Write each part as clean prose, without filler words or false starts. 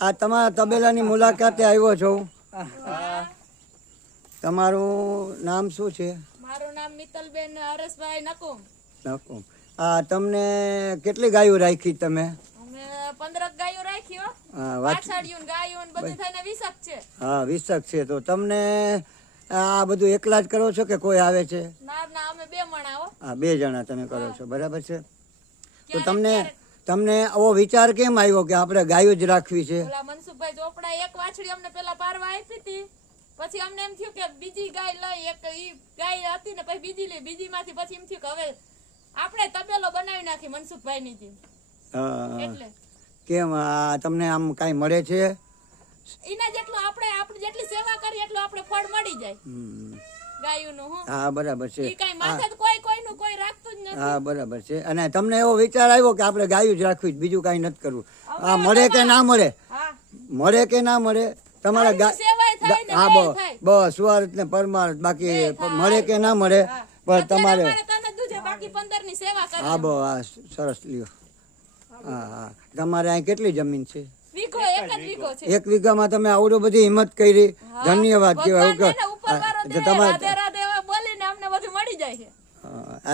આ તમારા તબેલાની મુલાકાતે આવ્યો છું. તમારું નામ શું છે? મારું નામ મિત્તલબેન હરેશભાઈ નકુમ. નકુમ. તમને કેટલી ગાયો રાખી તમે? અમે 15 ગાયો રાખ્યો. હા, વાછડીયું ગાયો ને બધું થઈને 20 છે. હા, 20 છે. તો તમને આ બધું એકલા જ કરો છો કે કોઈ આવે છે? ના ના, અમે 2 મણા હો. હા, 2 જણા તમે કરો છો, બરાબર છે. તો તમને આવો વિચાર કેમ આવ્યો કે આપણે ગાયો જ રાખવી છે? ઓલા મનસુખભાઈ ચોપડા એક વાછડી અમને પેલા પારવા આપી હતી, પછી અમને એમ થયું કે બીજી ગાય લઈ, એક ઈ ગાય હતી ને પછી બીજી લઈ, બીજી માંથી પછી એમ થયું કે હવે આપણે તબેલો બનાવી નાખી મનસુખભાઈ ની જેમ. એટલે કેમ તમને આમ કઈ મળે છે? એના જેટલું આપણે જેટલી સેવા કરીએ એટલું આપણે ફળ મળી જાય ગાયોનું. હું હા, બરાબર છે. ઈ કઈ માથે કોઈનું કોઈ રાખતું જ નથી. હા, બરાબર છે. અને તમને એવો વિચાર આવ્યો કે આપણે ગાયું જ રાખવી, બીજું કઈ નથી કરવું? આ મળે કે ના મળે, મળે કે ના મળે, તમારા બસ સ્વાર્થ ને પરમાર્થ, બાકી મળે કે ના મળે, પણ તમારે હા બસ સરસ લ્યો. હા હા, તમારે અહીં કેટલી જમીન છે? 1 વીઘામાં તમે આવડો બધી હિંમત કરી, ધન્યવાદ કહેવાય.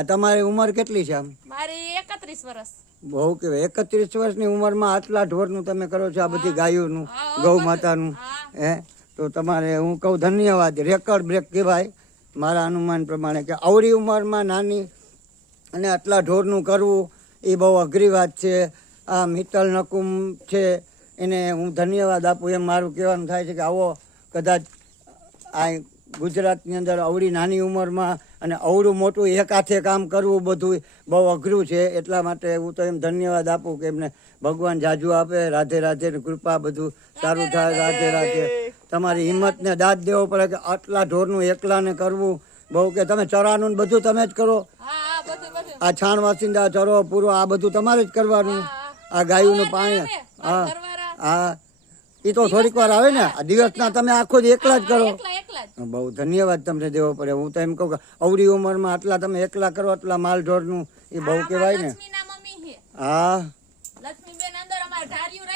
તમારી ઉંમર કેટલી છે? આમ મારી 31 વર્ષ. બહુ કેવાય. 31 વર્ષની ઉંમરમાં આટલા ઢોરનું તમે કરો છો, આ બધી ગાયોનું, ગૌ માતાનું. તો તમારે હું કહું ધન્યવાદ. રેકર્ડ બ્રેક કહેવાય મારા અનુમાન પ્રમાણે, કે આવડી ઉંમરમાં નાની અને આટલા ઢોરનું કરવું એ બહુ અઘરી વાત છે. આ મિત્તલ નકુમ છે એને હું ધન્યવાદ આપું એમ મારું કહેવાનું થાય છે કે આવો કદાચ આ ગુજરાતની અંદર આવડી નાની ઉંમરમાં અને અવડું મોટું એક હાથે કામ કરવું બધું બહુ અઘરું છે. એટલા માટે હું તો એમ ધન્યવાદ આપું કે એમને ભગવાન જાજુ આપે. રાધે રાધે ને કૃપા, બધું સારું થાય. રાધે રાધે. તમારી હિંમતને દાદ દેવો પડે કે આટલા ઢોરનું એકલાને કરવું બહુ. કે તમે ચરાનું બધું તમે જ કરો? આ છાણ વાસિંદા, ચરો પૂરો આ બધું તમારે જ કરવાનું? આ ગાયોનું પાણી? હા હા, એ તો થોડીક વાર આવે ને. આ દિવસના તમે આખો જ એકલા જ કરો? બહુ ધન્યવાદ તમને દેવો પડે. હું તો એમ કહું કે અવડી ઉંમરમાં આટલા તમે એકલા કરો, આટલા માલ ઢોરનું, એ બહુ કહેવાય ને. હા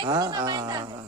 હા હા.